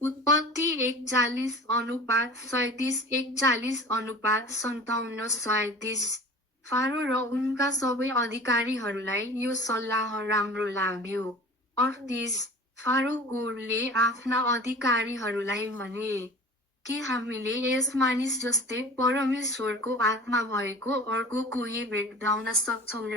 उत्पत्ति 41:37-41:57 फारो र उनका सबै अधिकारीहरूलाई यो सल्लाह राम्रो लाग्यो। 38 फारोले आफ्ना अधिकारीहरूलाई भने, के हामीले यस मानिस जस्तै परमेश्वरको आत्मा भएको अर्को कोही भेट्टाउन सक्छौँ र?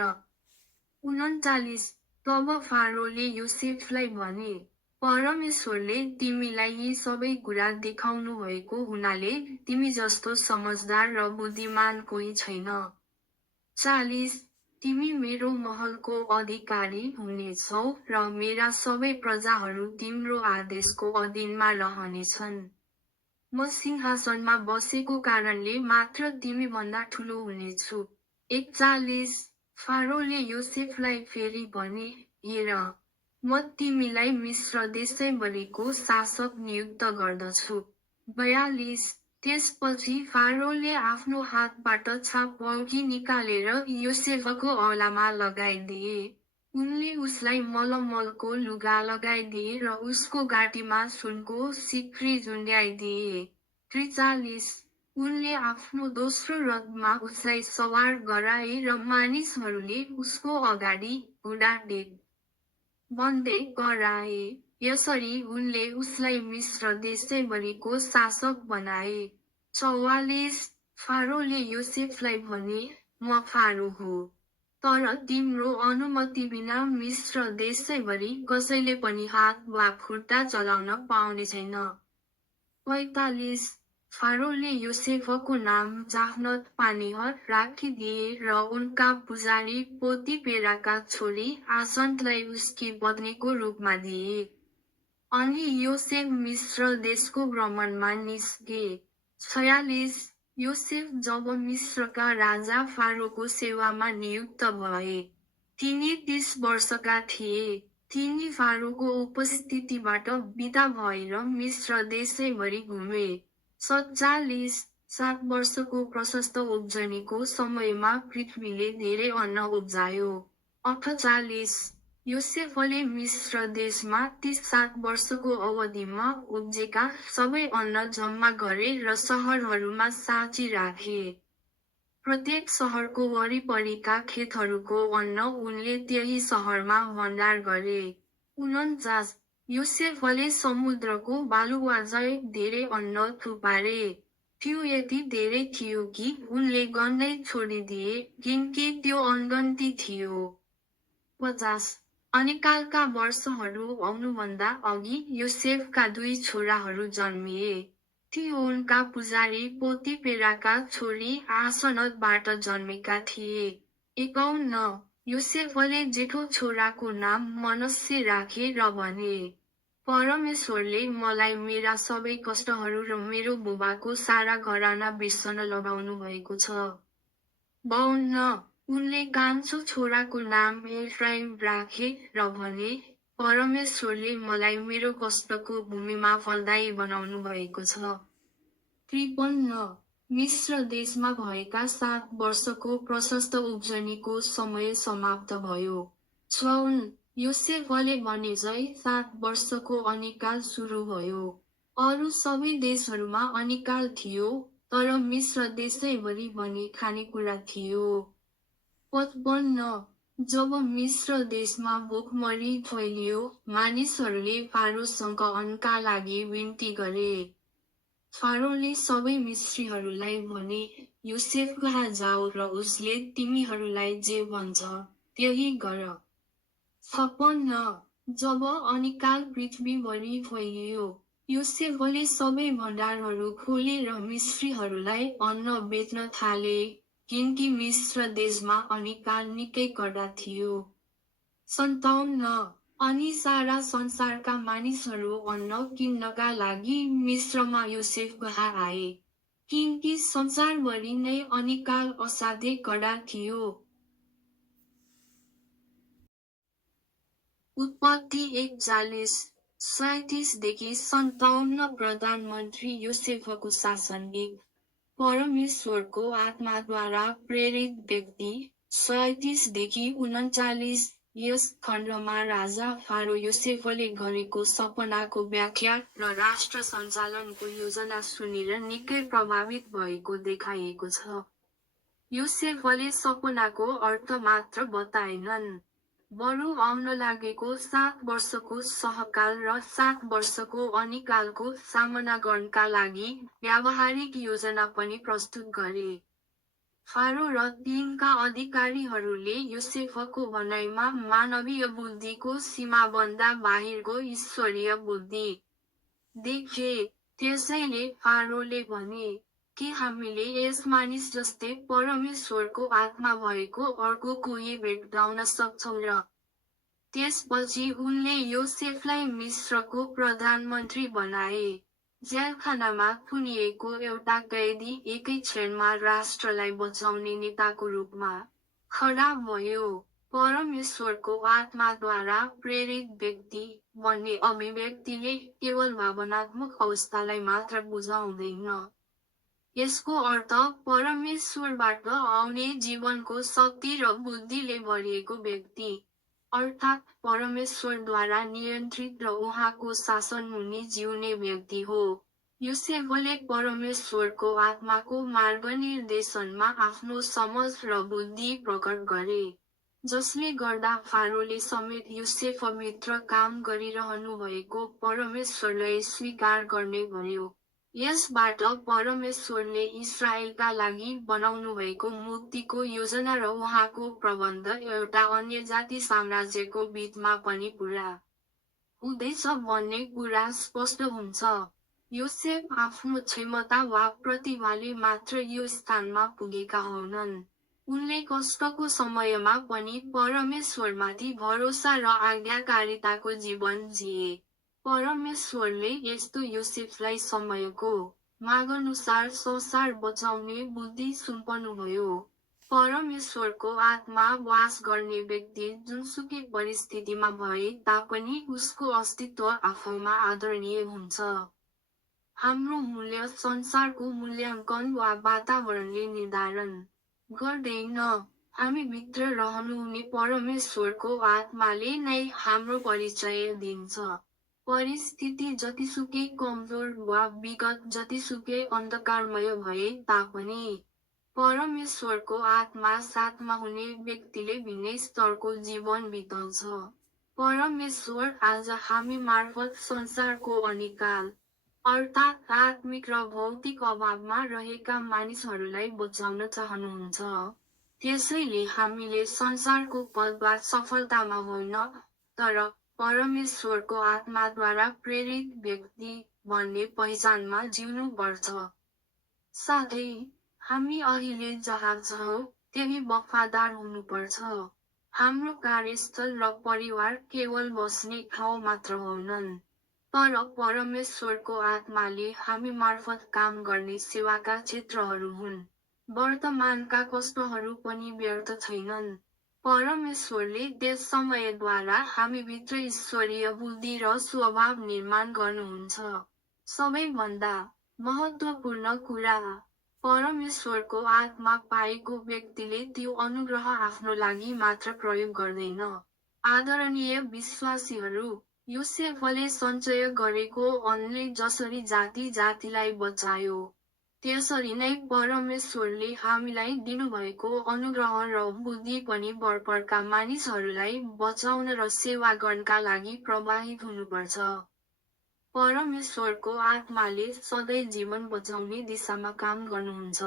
39 तब फारोले योसेफलाई भने, परमेश्वरले तिमीलाई यी सबै कुरा देखाउनु भएको हुनाले तिमी जस्तो समझदार र बुद्धिमान कोही छैन। 40 तिमी मेरो महलको अधिकारी हुनेछौ र मेरा सबै प्रजाहरू तिम्रो आदेशको अधीनमा रहनेछन्। म सिंहासनमा बसेको कारणले मात्र तिमी भन्दा ठुलो हुनेछु। 41 फारोले योसेफलाई फेरि भने, हेर, म तिमीलाई मिस्र देशैभरिको शासक नियुक्त गर्दछु। 42 त्यसपछि फारोले आफ्नो हातबाट छाप पल्की निकालेर योसेफको औँलामा लगाइदिए। उनले उसलाई मलमलको लुगा लगाइदिए र उसको घाँटीमा सुनको सिक्री झुन्ड्याइदिए। 43 उनले आफ्नो दोस्रो रथमा उसलाई सवार गराए र मानिसहरूले उसको अगाडि घुँडा टेक बन्दै गराए। यसरी उनले उसलाई मिस्र देशैभरिको शासक बनाए। 44 फारोले योसेफलाई भने, म फारो हुँ, तर तिम्रो अनुमति बिना मिस्र देशैभरि कसैले पनि हात वा खुट्टा चलाउन पाउने छैन। 45 फारोले योसेफको नाम जाफनत पानेहर राखिदिए र उनका पुजारी पोतिपेराका छोरी आसनतलाई उसकी पत्नीको रूपमा दिए। अनि योसेफ मिस्र देशको भ्रमणमा निस्के। 46 योसेफ जब मिस्रका राजा फारोको सेवामा नियुक्त भए, तिनी 30 वर्षका थिए। तिनी फारोको उपस्थितिबाट बिदा भएर मिस्र देशैभरि घुमे। 47 7 वर्षको प्रशस्त उब्जनीको समयमा पृथ्वीले धेरै अन्न उब्जायो। 48 योसेफले मिस्र देशमा 37 वर्षको अवधिमा उब्जेका सबै अन्न जम्मा गरे र सहरहरूमा साँची राखे। प्रत्येक सहरको वरिपरिका खेतहरूको अन्न उनले त्यही सहरमा भण्डार गरे। 49 योसेफले समुद्रको बालुवाझै धेरै अन्न थुपारे। त्यो यति धेरै थियो कि उनले गन्दै छोडिदिए किनकि त्यो अनगन्ती थियो। 50 अनिकालका वर्षहरू आउनुभन्दा अघि योसेफका 2 छोराहरू जन्मिए। ती उनका पुजारी पोतिपेराका छोरी आसनतबाट जन्मेका थिए। 51 योसेफले जेठो छोराको नाम मनस्से राखे र भने, परमेश्वरले मलाई मेरा सबै कष्टहरू र मेरो बुबाको सारा घराना बिर्सन लगाउनु भएको छ। 52 उनले कान्छो छोराको नाम एफ्राइम राखे र भने, परमेश्वरले मलाई मेरो कष्टको भूमिमा फलदायी बनाउनु भएको छ। 53 मिस्र देशमा भएका 7 वर्षको प्रशस्त उब्जनीको समय समाप्त भयो। 54 योसेफले भनेझै 7 वर्षको अनिकाल सुरु भयो। अरू सबै देशहरूमा अनिकाल थियो, तर मिस्र देशैभरि भने खानेकुरा थियो। 55 जब मिस्र देशमा भोकमरी फैलियो, मानिसहरूले फारोसँग अन्नका लागि बिन्ती गरे। फारोले सबै मिस्रीहरूलाई भने, योसेफ कहाँ जाऊ र उसले तिमीहरूलाई जे भन्छ त्यही गर। 56 जब अनिकाल पृथ्वीभरि फैलियो, योसेफले सबै भण्डारहरू खोले र मिस्रीहरूलाई अन्न बेच्न थाले, किनकि मिस्र देशमा अनिकाल निकै कडा थियो। 57 अनि सारा संसारका मानिसहरू अन्न किन्नका लागि मिस्रमा योसेफ कहाँ आए, किनकि संसारभरि नै अनिकाल असाध्यै कडा थियो। उत्पत्ति 41:37-57 प्रधानमन्त्री योसेफको शासनले परमेश्वरको आत्माद्वारा प्रेरित व्यक्ति 37-39 यस खण्डमा राजा फारो योसेफले गरेको सपनाको व्याख्या र राष्ट्र सञ्चालनको योजना सुनेर निकै प्रभावित भएको देखाइएको छ। योसेफले सपनाको अर्थ मात्र बताएनन्, बरु आउन लागेको 7 वर्षको सहकाल र 7 वर्षको अनिकालको सामना गर्नका लागि व्यावहारिक योजना पनि प्रस्तुत गरे। फारो र तिनका अधिकारीहरूले योसेफको भनाइमा मानवीय बुद्धिको सीमाभन्दा बाहिरको ईश्वरीय बुद्धि देखे। त्यसैले फारोले भने, के हामीले यस मानिस जस्तै परमेश्वरको आत्मा भएको अर्को कोही भेट्टाउन सक्छौँ र? त्यसपछि उनले योसेफलाई मिस्रको प्रधानमन्त्री बनाए। जेलखानामा थुनिएको एउटा कैदी एकै क्षणमा राष्ट्रलाई बचाउने नेताको रूपमा खडा भयो। परमेश्वरको आत्माद्वारा प्रेरित व्यक्ति भन्ने अभिव्यक्तिले केवल भावनात्मक अवस्थालाई मात्र बुझाउँदैन। यसको अर्थ परमेश्वरबाट आउने जीवनको शक्ति र बुद्धिले भरिएको व्यक्ति, अर्थात् परमेश्वरद्वारा नियन्त्रित र उहाँको शासन हुने जिउने व्यक्ति हो। योसेफले परमेश्वरको आत्माको मार्गनिर्देशनमा आफ्नो समझ र बुद्धि प्रकट गरे, जसले गर्दा फारोले समेत योसेफभित्र काम गरिरहनु भएको परमेश्वरलाई स्वीकार गर्ने गर्यो। यसबाट परमेश्वरले इस्राएलका लागि बनाउनुभएको मुक्तिको योजना र उहाँको प्रबन्ध एउटा अन्य जाति साम्राज्यको बीचमा पनि पूरा हुँदैछ भन्ने कुरा स्पष्ट हुन्छ। योसेफ आफ्नो क्षमता वा प्रतिभाले मात्र यो स्थानमा पुगेका होइनन्। उनले कष्टको समयमा पनि परमेश्वरमाथि भरोसा र आज्ञाकारिताको जीवन जिए। परमेश्वरले यस्तो योसेफलाई समयको मागअनुसार संसार बचाउने बुद्धि सुम्पनुभयो। परमेश्वरको आत्मा वास गर्ने व्यक्ति जुनसुकै परिस्थितिमा भए तापनि उसको अस्तित्व आफैमा आदरणीय हुन्छ। हाम्रो मूल्य संसारको मूल्याङ्कन वा वातावरणले निर्धारण गर्दैन। हामी भित्र रहनुहुने परमेश्वरको आत्माले नै हाम्रो परिचय दिन्छ। परिस्थिति जतिसुकै कमजोर वा विगत जतिसुकै अन्धकारमय भए तापनि परमेश्वरको आत्मा साथमा हुने व्यक्तिले भिन्नै स्तरको जीवन बिताउँछ। परमेश्वर आज हामी मार्फत संसारको अनिकाल, अर्थात् आत्मिक र भौतिक अभावमा रहेका मानिसहरूलाई बचाउन चाहनुहुन्छ। त्यसैले हामीले संसारको पद वा सफलतामा होइन, तर परमेश्वरको आत्माद्वारा प्रेरित व्यक्ति भन्ने पहिचानमा जिउनुपर्छ। साथै हामी अहिले जहाँ छौँ त्यही वफादार हुनुपर्छ। हाम्रो कार्यस्थल र परिवार केवल बस्ने ठाउँ मात्र होइनन्, तर परमेश्वरको आत्माले हामी मार्फत काम गर्ने सेवाका क्षेत्रहरू हुन्। वर्तमानका कष्टहरू पनि व्यर्थ छैनन्। परमेश्वरले त्यस समयद्वारा हामीभित्र ईश्वरीय बुद्धि र स्वभाव निर्माण गर्नुहुन्छ। सबैभन्दा महत्त्वपूर्ण कुरा, परमेश्वरको आत्मा पाएको व्यक्तिले त्यो अनुग्रह आफ्नो लागि मात्र प्रयोग गर्दैन। आदरणीय विश्वासीहरू, योसेफले सञ्चय गरेको अन्नले जसरी जाति-जातिलाई बचायो, त्यसरी नै परमेश्वरले हामीलाई दिनुभएको अनुग्रह र बुद्धि पनि वरपरका मानिसहरूलाई बचाउन र सेवा गर्नका लागि प्रवाहित हुनुपर्छ। परमेश्वरको आत्माले सधैँ जीवन बचाउने दिशामा काम गर्नुहुन्छ।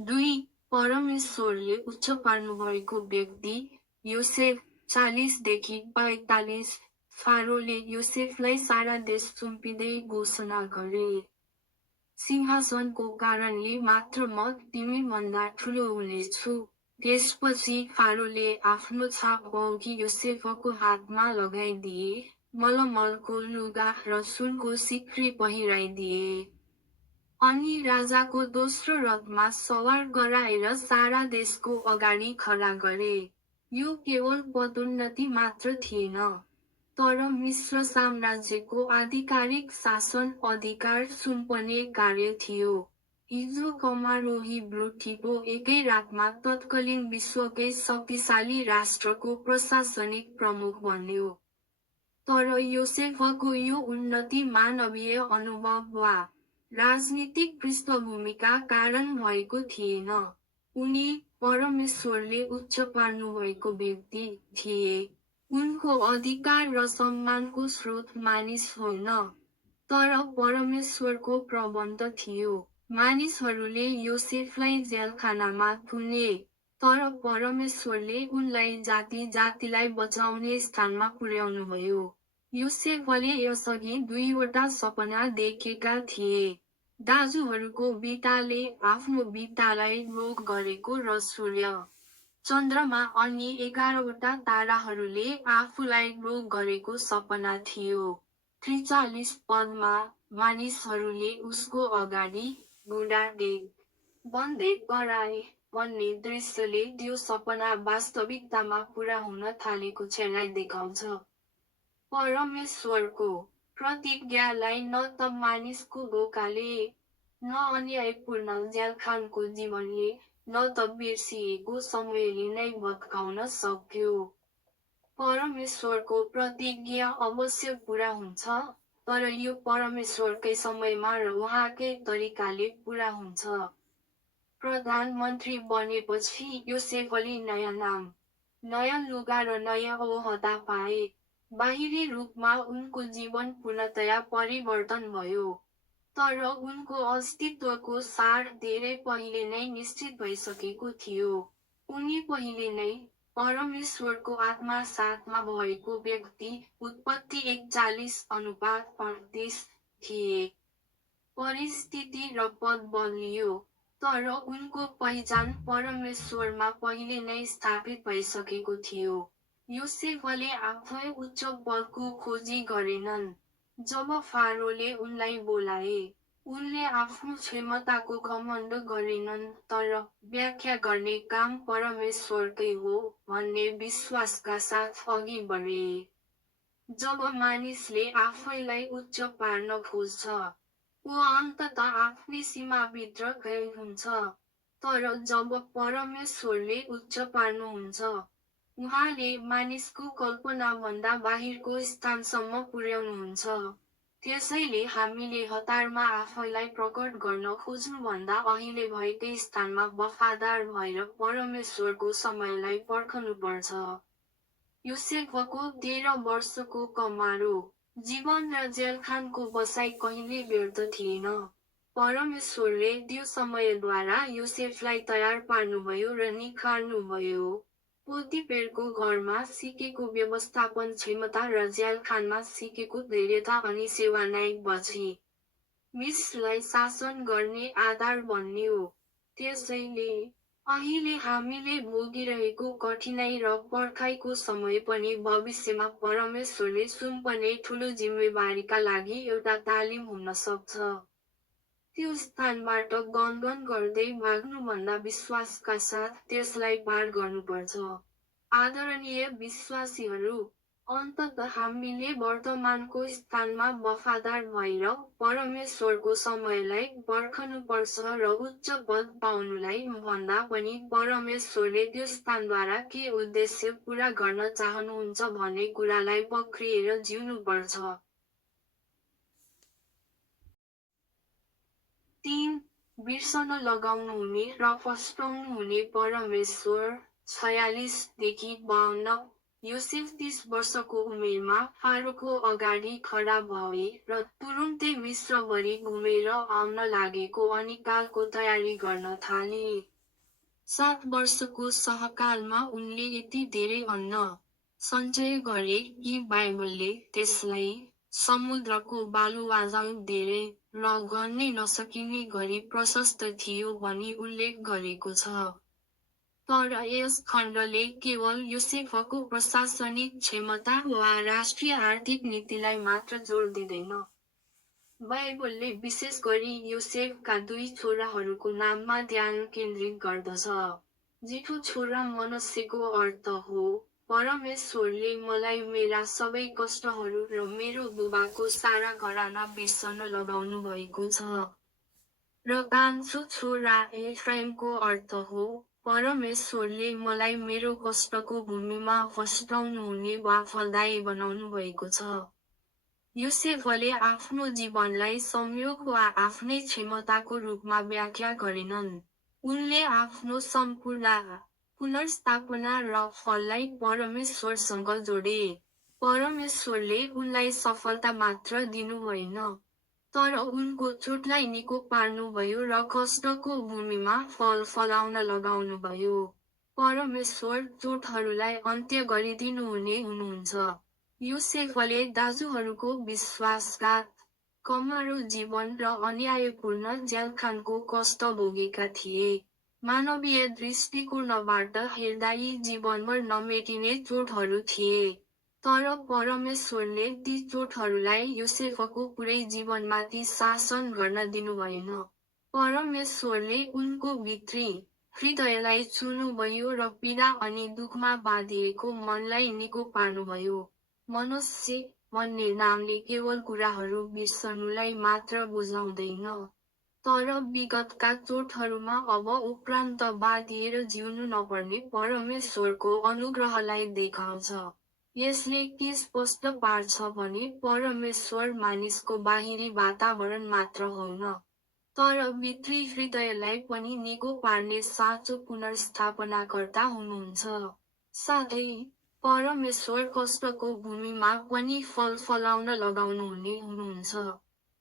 2. परमेश्वरले उच्च पार्नुभएको व्यक्ति योसेफ 40 देखि 45 फारोले योसेफलाई सारा देश सुम्पिँदै घोषणा गरे, सिंहासनको कारणले मात्र म तिमीभन्दा ठुलो हुनेछु। त्यसपछि फारोले आफ्नो छाप औँठी योसेफको हातमा लगाइदिए, मलमलको लुगा र सुनको सिक्री पहिराइदिए। अनि राजाको दोस्रो रथमा सवार गराएर सारा देशको अगाडि खडा गरे। यो केवल पदोन्नति मात्र थिएन, तर मिस्र साम्राज्यको आधिकारिक शासन अधिकार सुम्पने कार्य थियो। हिजो कमारो हिब्रू ठिपो एकै रातमा तत्कालीन विश्वकै शक्तिशाली राष्ट्रको प्रशासनिक प्रमुख बन्यो। तर योसेफको यो उन्नति मानवीय अनुभव वा राजनीतिक पृष्ठभूमिका कारण भएको थिएन। उनी परमेश्वरले उच्च पार्नुभएको व्यक्ति थिए। उनको अधिकार र सम्मानको स्रोत मानिस होइन, तर परमेश्वरको प्रबन्ध थियो। मानिसहरूले योसेफलाई जेलखानामा थुने, तर परमेश्वरले उनलाई जाति-जातिलाई बचाउने स्थानमा पुर्याउनुभयो। योसेफले यसअघि 2वटा सपना देखेका थिए। दाजुहरूको बिटाले आफ्नो बिटालाई रोग गरेको र सूर्य, चन्द्रमा अनि 11वटा ताराहरूले आफूलाई रोग गरेको सपना थियो। 43 पदमा, मानिसहरूले उसको अगाडि बुढादेग बन्दै कराए भन्ने दृश्यले त्यो सपना वास्तविकतामा पूरा हुन थालेको क्षणलाई देखाउँछ। परमेश्वरको प्रतिज्ञालाई न त मानिसको धोकाले, न अन्यायपूर्ण जेलखानाको जीवनले, न त बिर्सिएको समयले नै भत्काउन सक्यो। परमेश्वरको प्रतिज्ञा अवश्य पूरा हुन्छ, तर यो परमेश्वरकै समयमा र उहाँकै तरिकाले पूरा हुन्छ। प्रधानमन्त्री बनेपछि योसेफले नयाँ नाम, नयाँ लुगा र नयाँ ओहदा पाए। बाहिरी रूपमा उनको जीवन पूर्णतया परिवर्तन भयो, तर उनको अस्तित्वको सार धेरै पहिले नै निश्चित भइसकेको थियो। उनी पहिले नै परमेश्वरको आत्मा साथमा भएको व्यक्ति, उत्पत्ति 41:38 थिए। परिस्थिति र पद बदलियो, तर उनको पहिचान परमेश्वरमा पहिले नै स्थापित भइसकेको थियो। योसेफले आफै उच्च पदको खोजी गरेनन्। जब फारोले उनलाई बोलाए, उनले आफ्नो क्षमताको घमण्ड गरेनन्, तर व्याख्या गर्ने काम परमेश्वरकै हो भन्ने विश्वासका साथ अघि बढे। जब मानिसले आफैलाई उच्च पार्न खोज्छ, ऊ अन्ततः आफ्नै सीमाभित्र गए हुन्छ। तर जब परमेश्वरले उच्च पार्नुहुन्छ, उहाँले मानिसको कल्पनाभन्दा बाहिरको स्थानसम्म पुर्याउनुहुन्छ। त्यसैले हामीले हतारमा आफैलाई प्रकट गर्न खोज्नुभन्दा अहिले भएकै स्थानमा वफादार भएर परमेश्वरको समयलाई पर्खनुपर्छ। योसेफको 13 वर्षको कमारो जीवन र जेलखानाको बसाइ कहिल्यै व्यर्थ थिएन। परमेश्वरले त्यो समयद्वारा योसेफलाई तयार पार्नुभयो र निखार्नुभयो। पोतिफेरको घरमा सिकेको व्यवस्थापन क्षमता र जेलखानामा सिकेको धैर्यता अनि सेवानायकपछि मिस्रलाई शासन गर्ने आधार बन्यो। त्यसैले अहिले हामीले भोगिरहेको कठिनाइ र पर्खाइको समय पनि भविष्यमा परमेश्वरले सुम्पने ठूलो जिम्मेवारीका लागि एउटा तालिम हुन सक्छ। त्यो स्थानबाट गनगन गर्दै भाग्नुभन्दा विश्वासका साथ त्यसलाई पार गर्नुपर्छ। आदरणीय विश्वासीहरू, अन्ततः हामीले वर्तमानको स्थानमा वफादार भएर परमेश्वरको समयलाई पर्खनुपर्छ र उच्च पद पाउनुलाई भन्दा पनि परमेश्वरले त्यो स्थानद्वारा के उद्देश्य पूरा गर्न चाहनुहुन्छ भन्ने कुरालाई पक्रिएर जिउनुपर्छ। 3. बिर्सन लगाउनुहुने र फस्टाउनुहुने परमेश्वर 46-52 योसेफ 30 वर्षको उमेरमा फारोको अगाडि खडा भए र तुरुन्तै मिस्रभरि घुमेर आउन लागेको अनिकालको तयारी गर्न थाले। 7 वर्षको सहकालमा उनले यति धेरै अन्न सञ्चय गरे कि बाइबलले त्यसलाई समुद्रको बालुवाझैँ धेरै र गन्नै नसकिने गरी प्रशस्त थियो भनी उल्लेख गरेको छ। तर यस खण्डले केवल योसेफको प्रशासनिक क्षमता वा राष्ट्रिय आर्थिक नीतिलाई मात्र जोड दिँदैन। बाइबलले विशेष गरी योसेफका 2 छोराहरूको नाममा ध्यान केन्द्रित गर्दछ। जेठो छोरा मनश्शेको अर्थ हो, परमेश्वरले मलाई मेरा सबै कष्टहरू र मेरो बुबाको सारा घराना बिर्सन लगाउनु भएको छ। र कान्छो छोरा एफ्राइमको अर्थ हो, परमेश्वरले मलाई मेरो कष्टको भूमिमा फस्टाउनुहुने वा फलदायी बनाउनु भएको छ। योसेफले आफ्नो जीवनलाई संयोग वा आफ्नै क्षमताको रूपमा व्याख्या गरेनन्। उनले आफ्नो सम्पूर्ण पुनर्स्थापना र फललाई परमेश्वरसँग जोडे। परमेश्वरले उनलाई सफलता मात्र दिनुभएन, तर उनको चोटलाई निको पार्नुभयो र कष्टको भूमिमा फल फलाउन लगाउनुभयो। परमेश्वर चोटहरूलाई अन्त्य गरिदिनुहुने हुनुहुन्छ। योसेफले दाजुहरूको विश्वासघात, कमारो जीवन र अन्यायपूर्ण जेलखानको कष्ट भोगेका थिए। मानवीय दृष्टिकोणबाट हेर्दा यी जीवनभर नमेटिने चोटहरू थिए। तर परमेश्वरले ती चोटहरूलाई योसेफको पुरै जीवनमाथि शासन गर्न दिनुभएन। परमेश्वरले उनको भित्री हृदयलाई छुनुभयो र पीडा अनि दुखमा बाँधिएको मनलाई निको पार्नुभयो। मनुष्य भन्ने नामले केवल कुराहरू बिर्सनुलाई मात्र बुझाउँदैन, तर विगतका चोटहरूमा अब उपरान्त बाँधिएर जिउनु नपर्ने परमेश्वरको अनुग्रहलाई देखाउँछ। यसले के स्पष्ट पार्छ भने परमेश्वर मानिसको बाहिरी वातावरण मात्र होइन, तर भित्री हृदयलाई पनि निको पार्ने साँचो पुनर्स्थापनाकर्ता हुनुहुन्छ। साथै परमेश्वर कष्टको भूमिमा पनि फल फलाउन लगाउनुहुने हुनुहुन्छ।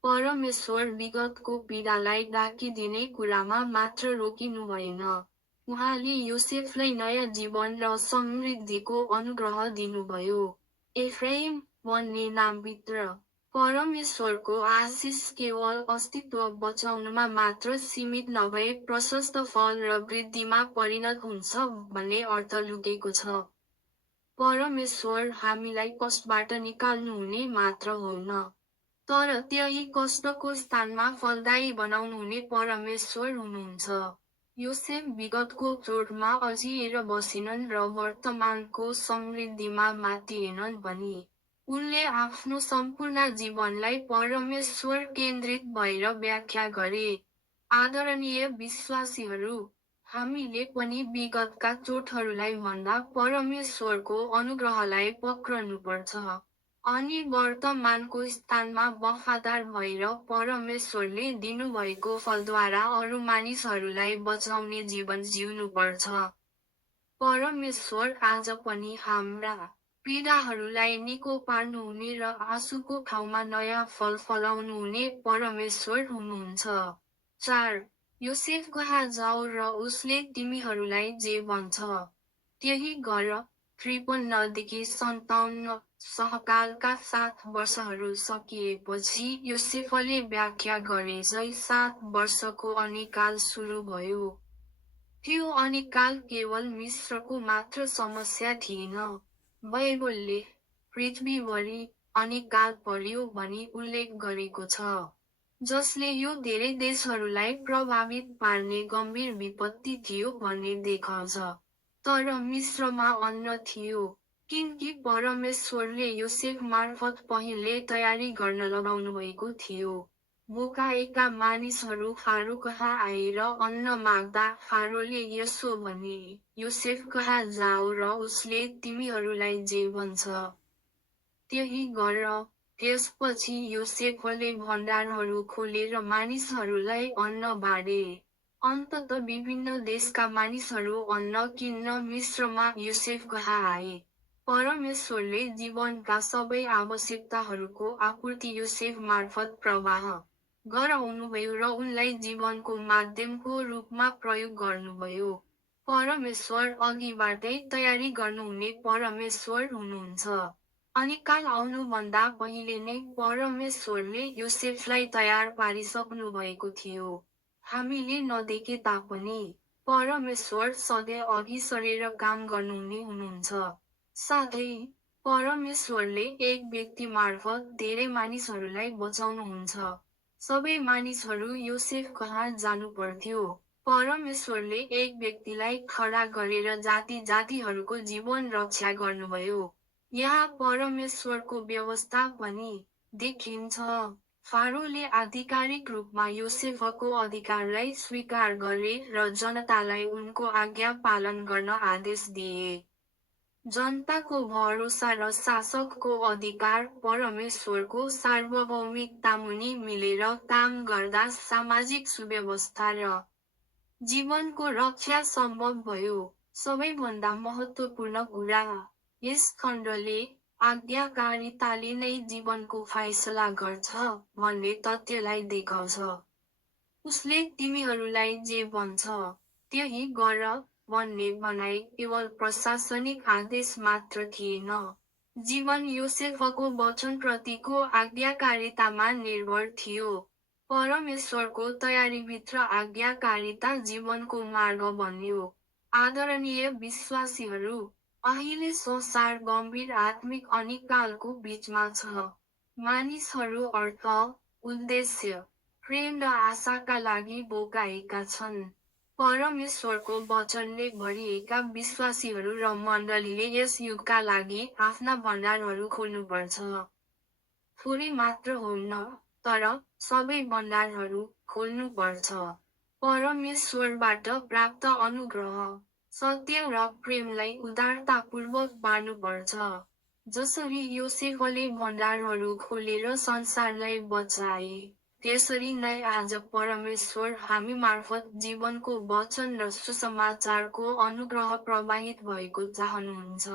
परमेश्वर विगतको पीडालाई ढाकिदिने कुरामा मात्र रोकिनु भएन। उहाँले योसेफलाई नयाँ जीवन र समृद्धिको अनुग्रह दिनुभयो। एफ्राइम भन्ने नामभित्र परमेश्वरको आशिष केवल अस्तित्व बचाउनमा मात्र सीमित नभए प्रशस्त फल र वृद्धिमा परिणत हुन्छ भन्ने अर्थ लुकेको छ। परमेश्वर हामीलाई कष्टबाट निकाल्नुहुने मात्र होइन, तर त्यही कष्टको स्थानमा फलदायी बनाउनुहुने परमेश्वर हुनुहुन्छ। योसेफ विगतको चोटमा अझिएर बसेनन् र वर्तमानको समृद्धिमा मातिएनन् पनि। उनले आफ्नो सम्पूर्ण जीवनलाई परमेश्वर केन्द्रित भएर व्याख्या गरे। आदरणीय विश्वासीहरू, हामीले पनि विगतका चोटहरूलाई भन्दा परमेश्वरको अनुग्रहलाई पक्रनुपर्छ, अनि वर्तमानको स्थानमा वफादार भएर परमेश्वरले दिनुभएको फलद्वारा अरू मानिसहरूलाई बचाउने जीवन जिउनुपर्छ। परमेश्वर आज पनि हाम्रा पीडाहरूलाई निको पार्नुहुने र आँसुको ठाउँमा नयाँ फल फलाउनुहुने परमेश्वर हुनुहुन्छ। 4. योसेफ कहाँ जाऊ र उसले तिमीहरूलाई जे भन्छ त्यही गर। 53 देखि 57 सहकालका 7 वर्षहरू सकिएपछि योसेफले व्याख्या गरेझै 7 वर्षको अनिकाल सुरु भयो। त्यो अनिकाल केवल मिस्रको मात्र समस्या थिएन। बाइबलले पृथ्वीभरि अनिकाल पर्यो भनी उल्लेख गरेको छ, जसले यो धेरै देशहरूलाई प्रभावित पार्ने गम्भीर विपत्ति थियो भन्ने देखाउँछ। तर मिस्रमा अन्न थियो, किनकि परमेश्वरले योसेफ मार्फत पहिले तयारी गर्न लगाउनुभएको थियो। भोकाएका मानिसहरू फारो कहाँ आएर अन्न माग्दा फारोले यसो भने, योसेफ कहाँ जाऊ र उसले तिमीहरूलाई जे भन्छ त्यही गर। त्यसपछि योसेफले भण्डारहरू खोलेर मानिसहरूलाई अन्न बाँडे। अन्ततः विभिन्न देशका मानिसहरू अन्न किन्न मिस्रमा योसेफ कहाँ आए। परमेश्वरले जीवनका सबै आवश्यकताहरूको आपूर्ति योसेफ मार्फत प्रवाह गराउनुभयो र उनलाई जीवनको माध्यमको रूपमा प्रयोग गर्नुभयो। परमेश्वर अघिबाटै तयारी गर्नुहुने परमेश्वर हुनुहुन्छ। अनिकाल आउनुभन्दा पहिले नै परमेश्वरले योसेफलाई तयार पारिसक्नु भएको थियो। हामीले नदेखे तापनि परमेश्वर सधैँ अघि सरेर काम गर्नुहुने हुनुहुन्छ। साथै परमेश्वरले एक व्यक्ति मार्फत धेरै मानिसहरूलाई बचाउनुहुन्छ। सबै मानिसहरू योसेफ कहाँ जानु पर्थ्यो। परमेश्वरले एक व्यक्तिलाई खडा गरेर जाति-जातिहरूको जीवन रक्षा गर्नुभयो। यहाँ परमेश्वरको व्यवस्था पनि देखिन्छ। फारोले आधिकारिक रूपमा योसेफको अधिकारलाई स्वीकार गरे र जनतालाई उनको आज्ञा पालन गर्न आदेश दिए। जनताको भरोसा र शासकको अधिकार परमेश्वरको सार्वभौमिकतामुनि मिलेर काम गर्दा सामाजिक सुव्यवस्था र जीवनको रक्षा सम्भव भयो। सबैभन्दा महत्त्वपूर्ण कुरा, यस खण्डले आज्ञाकारिताले नै जीवनको फैसला गर्छ भन्ने तथ्यलाई देखाउँछ। उसले तिमीहरूलाई जे भन्छ त्यही गर भन्ने भनाइ केवल प्रशासनिक आदेश मात्र थिएन। जीवन योसेफको वचनप्रतिको आज्ञाकारितामा निर्भर थियो। परमेश्वरको तयारीभित्र आज्ञाकारिता जीवनको मार्ग बन्यो। आदरणीय विश्वासीहरू, अहिले संसार गम्भीर आत्मिक अनिकालको बीचमा छ। मानिसहरू अर्थ, उद्देश्य, प्रेम र आशाका लागि भोकाएका छन्। परमेश्वरको वचनले भरिएका विश्वासीहरू र मण्डलीले यस युगका लागि आफ्ना भण्डारहरू खोल्नुपर्छ। थोरै मात्र होइन, तर सबै भण्डारहरू खोल्नुपर्छ। परमेश्वरबाट प्राप्त अनुग्रह, सत्य र प्रेमलाई उदारतापूर्वक बाँड्नुपर्छ। जसरी योसेफले भण्डारहरू खोलेर संसारलाई बचाए, त्यसरी नै आज परमेश्वर हामी मार्फत जीवनको वचन र सुसमाचारको अनुग्रह प्रवाहित भएको चाहनुहुन्छ।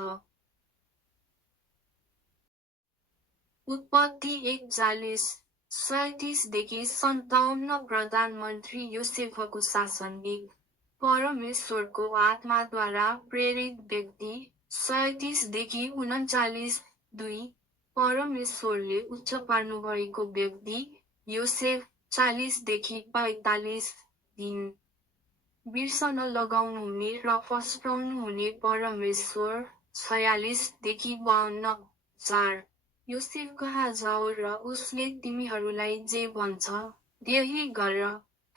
उत्पत्ति 1:40-37 देखि 57 प्रधानमन्त्री योसेफको शासनले परमेश्वरको आत्माद्वारा प्रेरित व्यक्ति 37 देखि 39:2 परमेश्वरले उच्च पार्नुभएको व्यक्ति योसेफ 40 देखि 45 दिन बिर्सन लगाउनुहुने र फस्टाउनुहुने परमेश्वर 46 देखि 52:4 योसेफ कहाँ जाऊ र उसले तिमीहरूलाई जे भन्छ त्यही गर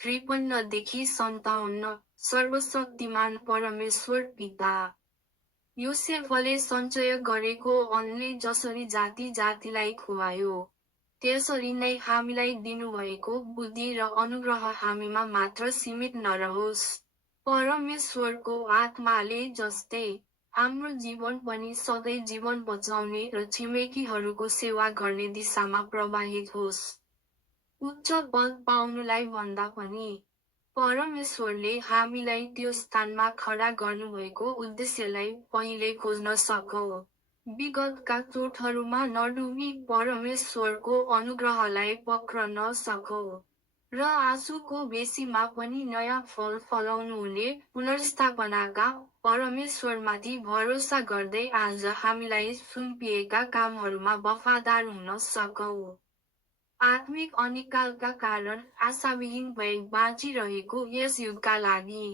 53 देखि 57 सर्वशक्तिमान परमेश्वर पिता। योसेफले सञ्चय गरेको अन्नले जसरी जाति जातिलाई खुवायो, त्यसरी नै हामीलाई दिनुभएको बुद्धि र अनुग्रह हामीमा मात्र सीमित नरहोस्। परमेश्वरको आत्माले जस्तै हाम्रो जीवन पनि सधैँ जीवन बचाउने र छिमेकीहरूको सेवा गर्ने दिशामा प्रवाहित होस्। उच्च पद पाउनुलाई भन्दा पनि परमेश्वरले हामीलाई त्यो स्थानमा खडा गर्नुभएको उद्देश्यलाई पहिले खोज्न सकौँ। विगतका चोटहरूमा नडुबी परमेश्वरको अनुग्रहलाई पक्रन सकौँ। र आँसुको बेसीमा पनि नयाँ फल फलाउनुहुने पुनर्स्थापनाका परमेश्वरमाथि भरोसा गर्दै आज हामीलाई सुम्पिएका कामहरूमा वफादार हुन सकौँ। आत्मिक अनिकालका कारण आशाविहीन भई बाँचिरहेको यस युगका लागि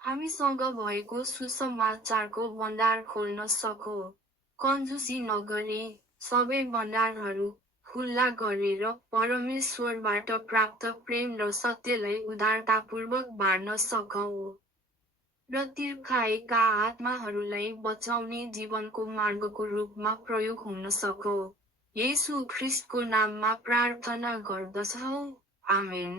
हामीसँग भएको सुसमाचारको भण्डार खोल्न सकौँ। कन्जुसी नगरी सबै भण्डारहरू खुल्ला गरेर परमेश्वरबाट प्राप्त प्रेम र सत्यलाई उदारतापूर्वक बाँड्न सकौँ। र तिर्खाएका आत्माहरूलाई बचाउने जीवनको मार्गको रूपमा प्रयोग हुन सकौँ। येशू ख्रीष्टको नाममा प्रार्थना गर्दछौँ। आमेन।